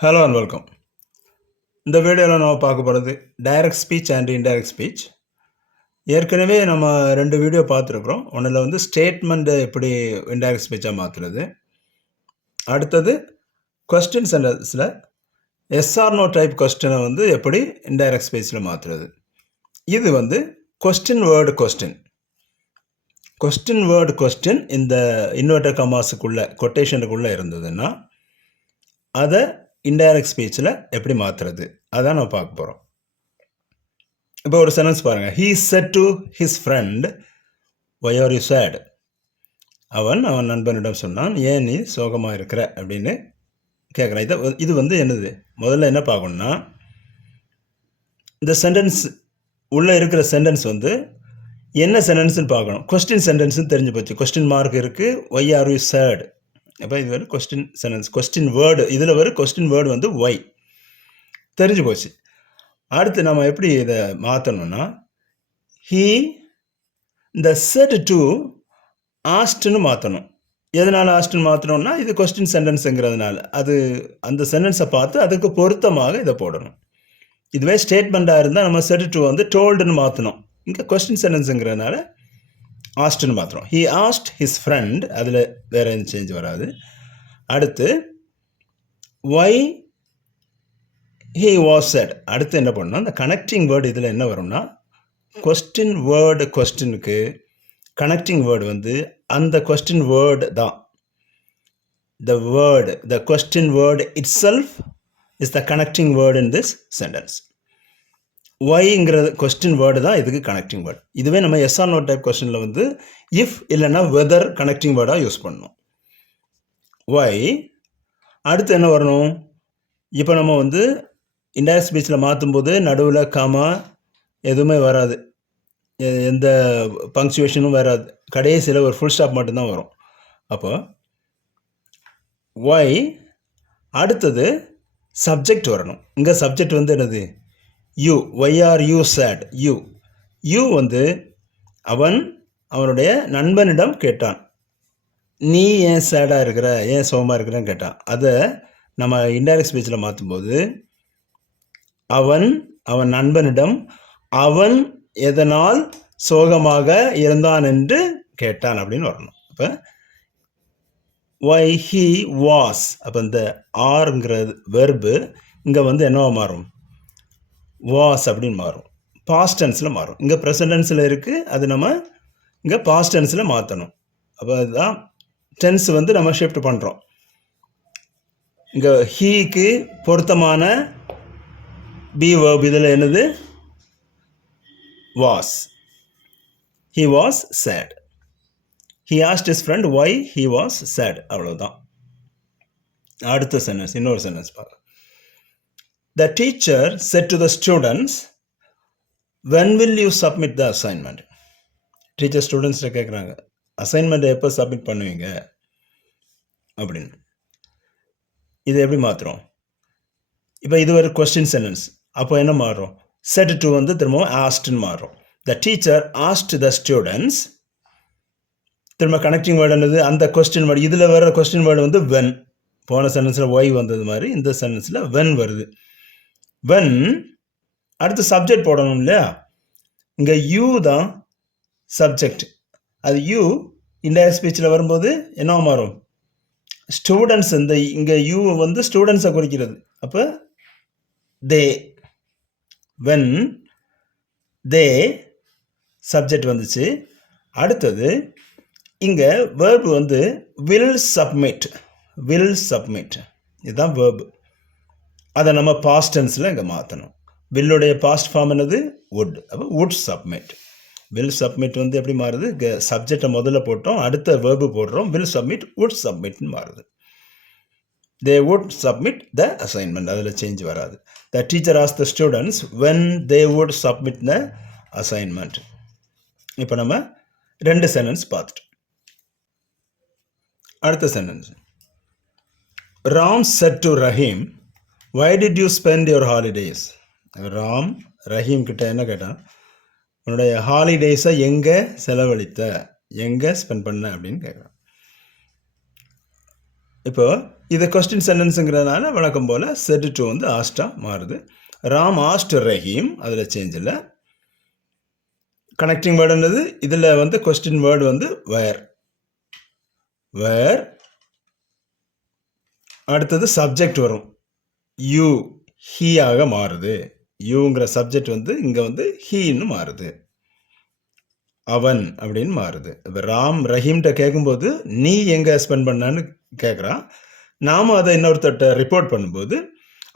Hello and welcome. இந்த வீடியோவில் நம்ம பார்க்க போகிறது direct speech and indirect speech. ஏற்கனவே நம்ம 2 வீடியோ பார்த்துருக்குறோம். ஒன்றில் வந்து ஸ்டேட்மெண்ட்டை எப்படி இன்டைரக்ட் ஸ்பீச்சாக மாற்றுறது, அடுத்தது கொஸ்டின் சென்டென்ஸில் எஸ்ஆர் நோ டைப் கொஸ்டினை வந்து எப்படி இன்டைரக்ட் ஸ்பீச்சில் மாற்றுறது. இது வந்து கொஸ்டின் வேர்டு கொஸ்டின் இந்த இன்வெர்டர் கமாஸுக்குள்ளே கொட்டேஷனுக்குள்ளே இருந்ததுன்னா அதை இன்டைரக்ட் ஸ்பீச்சில் எப்படி மாற்றுறது அதான் நம்ம பார்க்க போகிறோம். இப்போ ஒரு சென்டென்ஸ் பாருங்கள். He said to his friend, why are you sad? அவன் நண்பனிடம் சொன்னான், ஏன் நீ சோகமாக இருக்கிற அப்படின்னு கேட்குறான். இது வந்து என்னது, முதல்ல என்ன பார்க்கணும்னா, இந்த சென்டென்ஸ் உள்ளே இருக்கிற சென்டென்ஸ் வந்து என்ன சென்டென்ஸ்னு பார்க்கணும். கொஸ்டின் சென்டென்ஸ்னு தெரிஞ்சு போச்சு. கொஸ்டின் மார்க் இருக்குது, why are you sad? அப்போ இது வந்து கொஸ்டின் சென்டென்ஸ், கொஸ்டின் வேர்டு. இதில் வரும் கொஸ்டின் வேர்டு வந்து why தெரிஞ்சு போச்சு. அடுத்து நம்ம எப்படி இதை மாற்றணும்னா, இந்த said to askedனு மாற்றணும். எதனால் ஆஸ்ட்னு மாற்றணும்னா, இது கொஸ்டின் சென்டென்ஸுங்கிறதுனால அந்த சென்டென்ஸை பார்த்து அதுக்கு பொருத்தமாக இதை போடணும். இதுவே ஸ்டேட்மெண்ட்டாக இருந்தால் நம்ம said to வந்து டோல்டுன்னு மாற்றணும். இங்கே question சென்டென்ஸுங்கிறதுனால ஆஸ்ட்னு மாற்றுறோம். He asked his friend, அதில் வேறு எதுவும் சேஞ்ச் வராது. அடுத்து why he was sad. அடுத்து என்ன பண்ணணும், இந்த கனெக்டிங் வேர்டு இதில் என்ன வரும்னா, கொஸ்டின் வேர்டு கொஸ்டினுக்கு கனெக்டிங் வேர்டு வந்து அந்த கொஸ்டின் வேர்டு தான். the question word itself is the connecting word in this sentence. whyங்கிறது கொஸ்டின் வேர்டு தான் இதுக்கு கனெக்டிங் வேர்டு. இதுவே நம்ம எஸ் ஆர் நோ டைப் கொஸ்டினில் வந்து இஃப் இல்லைன்னா வெதர் கனெக்டிங் வேர்டாக யூஸ் பண்ணணும். why. அடுத்து என்ன வரணும், இப்போ நம்ம வந்து இன்டைரக்ட் ஸ்பீச்சில் மாற்றும்போது நடுவில் காமா எதுவுமே வராது, எந்த பங்க்சுவேஷனும் வராது, கடைசியில் ஒரு ஃபுல் ஸ்டாப் மட்டும்தான் வரும். அப்போ why அடுத்தது சப்ஜெக்ட் வரணும். இங்கே சப்ஜெக்ட் வந்து என்னது, you. why are you sad? You வந்து அவனுடைய நண்பனிடம் கேட்டான், நீ ஏன் சேடாக இருக்கிற, ஏன் சோகமாக இருக்கிறன்னு கேட்டான். அதை நம்ம இன்டைரக்ட் ஸ்பீச்சில் மாற்றும்போது அவன் நண்பனிடம் அவன் எதனால் சோகமாக இருந்தான் என்று கேட்டான் அப்படின்னு வரணும். இப்போ why he was, அப்போ இந்த ஆர்ங்கிறது வெர்பு இங்கே வந்து என்னவா மாறும், was அப்படின்னு மாறும், பாஸ்ட் டென்ஸில் மாறும். இங்கே ப்ரெசன்ட் டென்ஸில் இருக்குது, அது நம்ம இங்கே பாஸ்ட் டென்ஸில் மாற்றணும். அப்போ அதுதான் டென்ஸ் வந்து நம்ம ஷிஃப்ட் பண்ணுறோம். இங்கே ஹீக்கு பொருத்தமான பி வேர்ப் இதில் என்னது, was. he was sad. he asked his friend why he was sad. அவ்வளோதான். அடுத்த சென்டென்ஸ், இன்னொரு சென்டென்ஸ் பார்க்கலாம். The teacher said to the students, when will you submit the assignment? Teacher ஸ்டூடெண்ட்ஸ்கிட்ட கேட்குறாங்க, அசைன்மெண்ட்டை எப்போ சப்மிட் பண்ணுவீங்க அப்படின்னு. இது எப்படி மாற்றுறோம், இப்போ இது ஒரு கொஸ்டின் சென்டென்ஸ், அப்போ என்ன மாறும், said to வந்து திரும்பவும் askedன்னு மாறும். The teacher asked the students, திரும்ப கனெக்டிங் வேர்டு என்னது, அந்த கொஸ்டின் வேர்டு. இதில் வர கொஸ்டின் வேர்டு வந்து when. போன சென்டென்ஸில் ஒய் வந்தது மாதிரி இந்த சென்டென்ஸில் when வருது. when அடுத்து சப்ஜெக்ட் போடணும் இல்லையா, இங்கே யூ தான் சப்ஜெக்ட். அது யூ இன்டைரக்ட் ஸ்பீச்சில் வரும்போது என்ன மாறும், ஸ்டூடெண்ட்ஸ். இங்கே யூ வந்து ஸ்டூடெண்ட்ஸை குறிக்கிறது. அப்போ தே, when தே சப்ஜெக்ட் வந்துச்சு. அடுத்தது இங்கே வேர்பு வந்து will submit. இதுதான் வேர்பு. அதை நம்ம பாஸ்ட் டென்ஸில் இங்கே மாற்றணும். வில்லுடைய பாஸ்ட் ஃபார்ம் என்னது, would. அப்போ would submit. will submit வந்து எப்படி மாறுது, சப்ஜெக்டை முதல்ல போட்டோம், அடுத்த வேர்பு போடுறோம், will submit would submitன்னு மாறுது. they would submit the assignment, அதில் சேஞ்ச் வராது. the teacher asked the students when they would submit the assignment. இப்போ நம்ம 2 சென்டென்ஸ் பார்த்துட்டோம். அடுத்த sentence, Ram said to Rahim, why did you spend your holidays? Ram Rahim கிட்ட என்ன கேட்டான், உன்னுடைய ஹாலிடேஸை எங்கே செலவழித்த, எங்கே ஸ்பெண்ட் பண்ண அப்படின்னு கேட்குறான். இப்போ இது கொஸ்டின் சென்டென்ஸுங்கிறதுனால வழக்கம் போல் செட் டு வந்து ஆஸ்டா மாறுது. ராம் ஆஸ்ட் ரஹீம், அதில் சேஞ்ச் இல்லை. கனெக்டிங் வேர்டுன்றது இதில் வந்து கொஸ்டின் வேர்டு வந்து வேர். வேர் அடுத்தது சப்ஜெக்ட் வரும். யூ ஹீயாக மாறுது. யூங்கிற சப்ஜெக்ட் வந்து இங்கே வந்து ஹீன்னு மாறுது. அவன் அப்படின்னு மாறுது. இப்போ ராம் ரஹீம்கிட்ட கேட்கும்போது நீ எங்கே ஸ்பெண்ட் பண்ணான்னு கேட்குறான். நாம் அதை இன்னொருத்தட்ட ரிப்போர்ட் பண்ணும்போது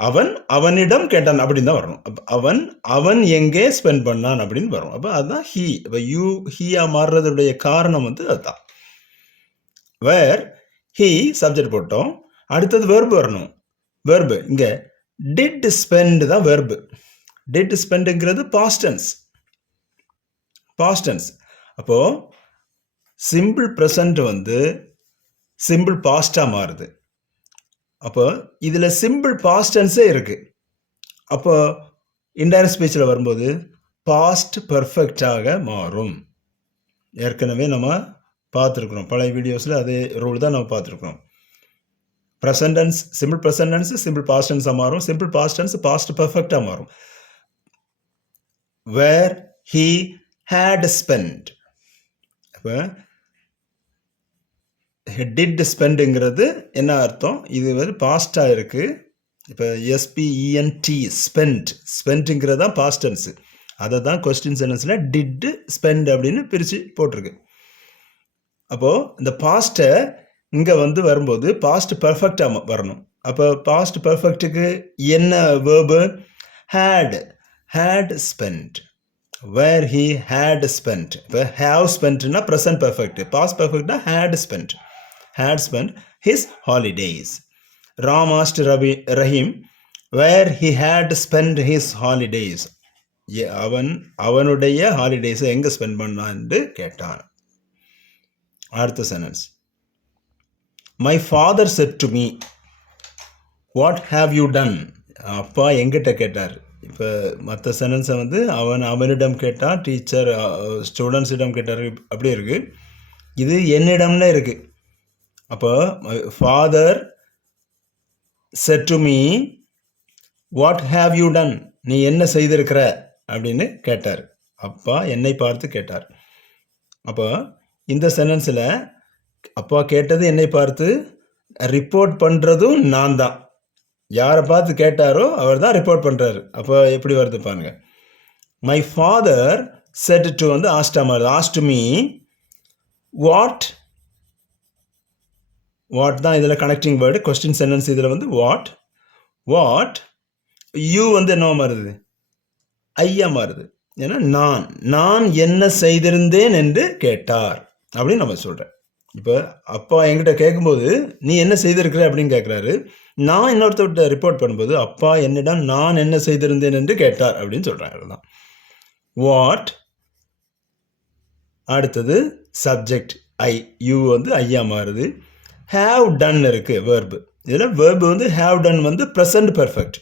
அவன் அவனிடம் கேட்டான் அப்படின்னு தான் வரணும். அப்போ அவன் எங்கே ஸ்பெண்ட் பண்ணான் அப்படின்னு வரும். அப்போ அதுதான் ஹீ. இப்போ யூ ஹீயா மாறுறதுடைய காரணம் வந்து அதுதான். வேர் ஹீ சப்ஜெக்ட் போட்டோம். அடுத்தது வெர்பு வரணும். வெர்பு இங்கே டிட் ஸ்பெண்ட் தான் வெர்பு. டிட் ஸ்பெண்டுங்கிறது பாஸ்ட் டென்ஸ். Past tense. அப்போது சிம்பிள் ப்ரெசண்ட் வந்து சிம்பிள் பாஸ்டாக மாறுது. அப்போ இதில் சிம்பிள் பாஸ்ட் டென்ஸே இருக்குது. அப்போ இன்டைரக்ட் ஸ்பீச்சில் வரும்போது பாஸ்ட் பர்ஃபெக்டாக மாறும். ஏற்கனவே நம்ம பார்த்துருக்குறோம், பழைய வீடியோஸில் அதே ரூல் தான் நம்ம பார்த்துருக்குறோம். Present tense simple present tense simple past டென்ஸாக மாறும். சிம்பிள் பாஸ்ட் டென்ஸ் பாஸ்ட் பர்ஃபெக்டாக மாறும். Where he had spent. அப்போ டிட் ஸ்பெண்டுங்கிறது என்ன அர்த்தம்? இது வந்து பாஸ்டாக இருக்குது. இப்போ எஸ்பிஇஎன்டி ஸ்பெண்ட்டுங்கிறது தான் பாஸ்ட் டென்ஸு. அதை தான் கொஸ்டின் சென்டென்ஸில் டிட் ஸ்பெண்ட் அப்படின்னு பிரித்து போட்டிருக்கு. அப்போது இந்த பாஸ்ட்டை இங்கே வந்து வரும்போது பாஸ்ட் பர்ஃபெக்டாக வரணும். அப்போ பாஸ்ட் பர்ஃபெக்ட்டுக்கு என்ன verb? had spent. Where he had spent. இப்போ have spentனா present perfect. Past perfectனா had spent his holidays. Ram asked Rahim where he had spent his holidays. அவனுடைய ஹாலிடேஸை எங்கே ஸ்பெண்ட் பண்ணான்னு கேட்டான். அடுத்த sentence, my father said to me what have you done. அப்பா எங்கிட்ட கேட்டார். இப்போ மற்ற சென்டென்ஸை வந்து அவனிடம் கேட்டால், டீச்சர் ஸ்டூடெண்ட்ஸிடம் கேட்டார், அப்படி இருக்குது. இது என்னிடம்னு இருக்குது. அப்போ father said to me what have you done, நீ என்ன செய்திருக்கிற அப்படின்னு கேட்டார். அப்பா என்னை பார்த்து கேட்டார். அப்போ இந்த சென்டென்ஸில் அப்பா கேட்டது என்னை பார்த்து, ரிப்போர்ட் பண்ணுறதும் நான் தான். யாரை பார்த்து கேட்டாரோ அவர் தான் ரிப்போர்ட் பண்ணுறாரு. அப்போ எப்படி வருது பாருங்க. மை ஃபாதர் செட் டு வந்து ஆஸ்டா மாதிரி, ஆஸ்ட் மீ வாட் தான் இதில் கனெக்டிங் வேர்டு. கொஸ்டின் சென்டென்ஸ் இதில் வந்து வாட் யூ வந்து என்ன மாறுது? ஐயா மாறுது. ஏன்னா நான் என்ன செய்திருந்தேன் என்று கேட்டார் அப்படின்னு நம்ம சொல்கிறேன். இப்போ அப்பா என்கிட்ட கேட்கும்போது நீ என்ன செய்திருக்கிற அப்படின்னு கேட்குறாரு. நான் இன்னொருத்தர்கிட்ட ரிப்போர்ட் பண்ணும்போது அப்பா என்னிடம் நான் என்ன செய்திருந்தேன் என்று கேட்டார் அப்படின்னு சொல்கிறேன். அதுதான் வாட். அடுத்தது சப்ஜெக்ட் ஐ, யூ வந்து ஐயா மாறுது. ஹேவ் டன் இருக்குது வேர்பு. இதில் வேர்பு வந்து ஹேவ் டன் வந்து ப்ரெசன்ட் பர்ஃபெக்ட்.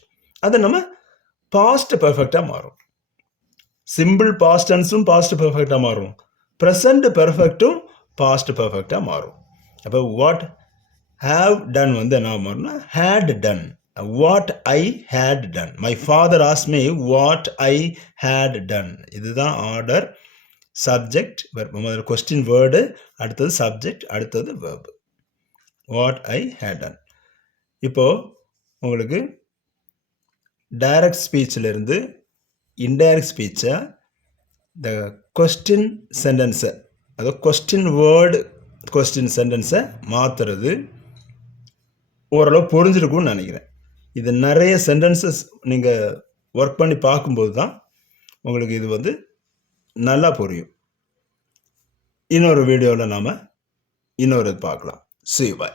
அது நம்ம பாஸ்ட் பர்ஃபெக்டாக மாறும். சிம்பிள் பாஸ்ட் டென்ஸும் பாஸ்ட் பர்ஃபெக்டாக மாறும். ப்ரெசன்ட் பர்ஃபெக்டும் பாஸ்ட் பர்ஃபெக்டாக மாறும். அப்போ வாட் ஹேவ் டன் வந்து என்ன மாறும்னா had done. What I had done. My father asked me what I had done. இதுதான் ஆர்டர். சப்ஜெக்ட் முதல்ல கொஸ்டின் வேர்டு, அடுத்தது சப்ஜெக்ட், அடுத்தது verb. What I had done. இப்போது உங்களுக்கு டைரக்ட் ஸ்பீச்சிலிருந்து இன்டைரக்ட் ஸ்பீச்சை இந்த கொஸ்டின் சென்டென்ஸை, அதாவது கொஸ்டின் வேர்டு கொஸ்டின் சென்டென்ஸை மாற்றுறது ஓரளவு புரிஞ்சிருக்கும்னு நினைக்கிறேன். இது நிறைய சென்டென்சஸ் நீங்கள் ஒர்க் பண்ணி பார்க்கும்போது தான் உங்களுக்கு இது வந்து நல்லா புரியும். இன்னொரு வீடியோவில் நாம் இன்னொரு பார்க்கலாம். See you, bye.